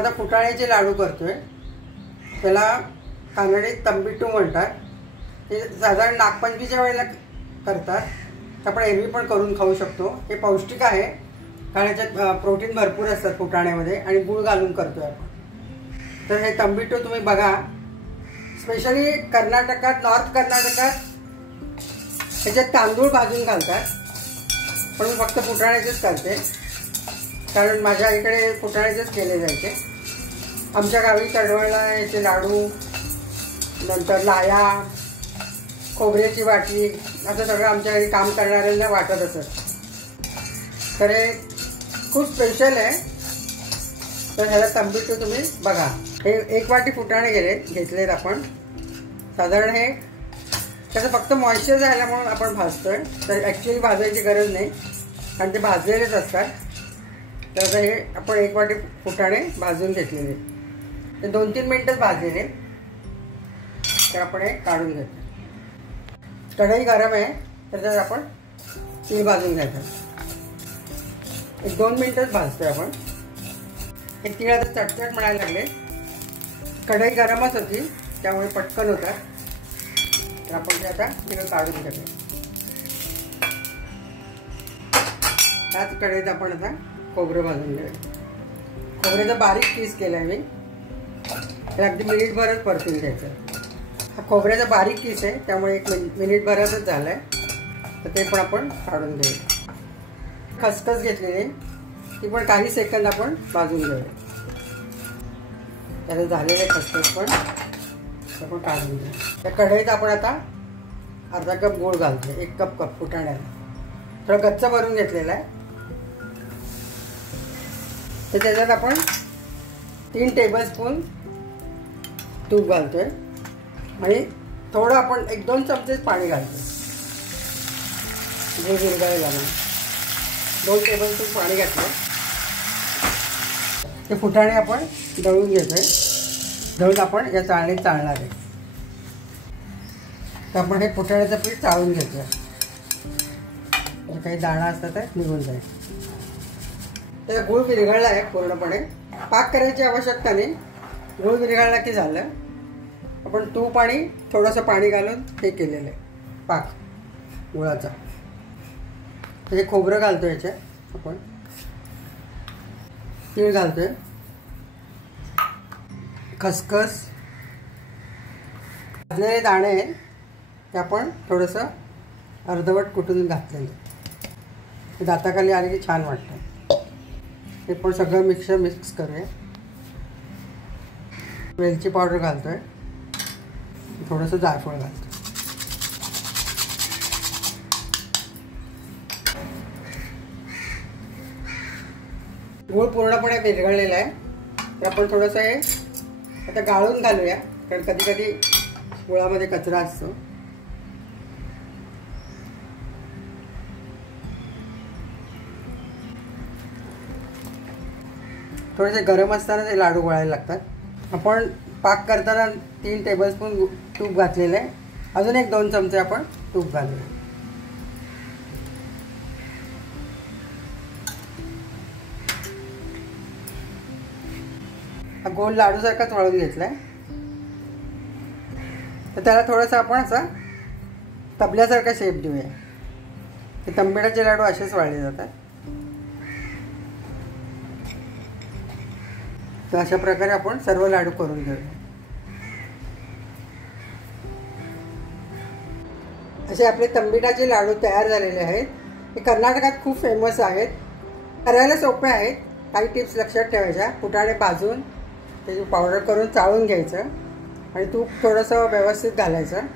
आता फुटाण्याचे लाडू करतोय. त्याला कानडीत तंबिटू म्हणतात. ते साधारण नागपंचमीच्या वेळेला करतात. आपण एरवी पण करून खाऊ शकतो. हे पौष्टिक आहे कारण याच्यात प्रोटीन भरपूर असतात फुटाण्यामध्ये आणि गूळ घालून करतोय आपण. तर हे तंबिटू तुम्ही बघा. स्पेशली कर्नाटकात, नॉर्थ कर्नाटकात ह्याच्यात तांदूळ भाजून घालतात, पण मी फक्त फुटाण्याचेच करते कारण माझ्या इकडे फुटाण्याचेच केले जायचे. आमच्या गावी तडवळला याचे लाडू, नंतर लाया, खोबऱ्याची वाटी असं सगळं आमच्या घरी काम करणाऱ्यांना वाटत असत. तर हे खूप स्पेशल आहे. तर ह्याला तंबिटू तुम्ही बघा. हे 1 वाटी फुटाणे घेतलेत आपण. साधारण हे त्याचं फक्त मॉइश्चर जायला म्हणून आपण भाजतोय. तर ॲक्च्युली भाजायची गरज नाही कारण ते भाजलेलेच असतात. तर आता हे आपण 1 वाटी फुटाणे भाजून घेतलेले. ते 2-3 मिनटच भाजलेले. तर आपण हे काढून घेतो. कढई गरम आहे तर त्यात आपण तीळ भाजून घ्यायचं. 1-2 मिनटच भाजतोय आपण. हे तीळ आता चटचट म्हणायला लागले. कढई गरमच होती त्यामुळे पटकन होतात. तर आपण ते आता तीळ काढून घेतो. त्याच कढईत आपण आता खोबरं भाजून घेऊया. खोबऱ्याचा बारीक पीस केलाय मी. तर अगदी मिनिटभरच परतून घ्यायचं. हा खोबऱ्याचा बारीक पीस आहे त्यामुळे 1 मिनिटभरातच झालाय. तर ते पण आपण काढून घेऊया. खसखस घेतलेली ती पण काही सेकंद आपण भाजून घेऊया. त्याला झालेले खसखस पण आपण काढून घेऊया. त्या कढईत आपण आता अर्धा कप गूळ घालतो. 1 कप फुटाण्याला थोडं गच्च भरून घेतलेला आहे. तर त्याच्यात आपण 3 टेबलस्पून तूप घालतोय आणि थोडं आपण 1-2 चमचेच पाणी घालतोय. जे विरघळायला लागेल. 2 टेबलस्पून पाणी घातलं. ते फुटाणे आपण दळून घेतोय. दळून आपण या चाळणीत चाळणार आहे. तर आपण हे फुटाण्याचं पीठ चाळून घेतोय. काही दाणा असतात तर निघून जाईल. तर गूळ विरघळला आहे पूर्णपणे. पाक करायची आवश्यकता नाही. गूळ विरघळला की झालं. आपण तूप आणि थोडंसं पाणी घालून हे केलेलं आहे पाक गुळाचा. हे खोबरं घालतो याच्यात आपण. तीळ घालतोय. खसखस, भाजलेले दाणे आहेत ते आपण थोडंसं अर्धवट कुटून घातलेलं. ते दाताखाली आले की छान वाटतं. ते पण सगळं मिक्स करूया. वेलची पावडर घालतोय. थोडंसं जायफळ घालतो. गूळ पूर्णपणे विरघळलेला आहे. तर आपण थोडंसं हे आता गाळून घालूया कारण कधी कधी गुळामध्ये कचरा असतो. थोडेसे गरम असताना ते लाडू वळायला लागतात. आपण पाक करताना 3 टेबलस्पून तूप घातलेलं आहे. अजून 1-2 चमचे आपण तूप घालूया. हा गोल लाडूसारखाच वळून घेतलाय. तर त्याला थोडंसं आपण असा तबल्यासारखा शेप देऊया. हे तंबिटाचे लाडू असेच वळले जातात. तर अशा प्रकारे आपण सर्व लाडू करून घेऊया. असे आपले तंबिटाचे लाडू तयार झालेले आहेत. हे कर्नाटकात खूप फेमस आहेत. करायला सोपे आहेत. काही टिप्स लक्षात ठेवायच्या. फुटाणे भाजून त्याची पावडर करून चाळून घ्यायचं आणि तूप थोडंसं व्यवस्थित घालायचं.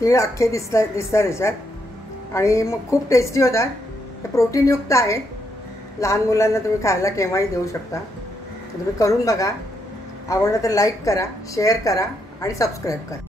तीळ अख्खे दिसतात याच्यात आणि मग खूप टेस्टी होतात. हे प्रोटीनयुक्त आहे. लहान मुलांना तुम्ही खायला केव्हाही देऊ शकता. तुम्ही करून बघा. आवडलं तर लाईक करा, शेअर करा आणि सबस्क्राईब करा.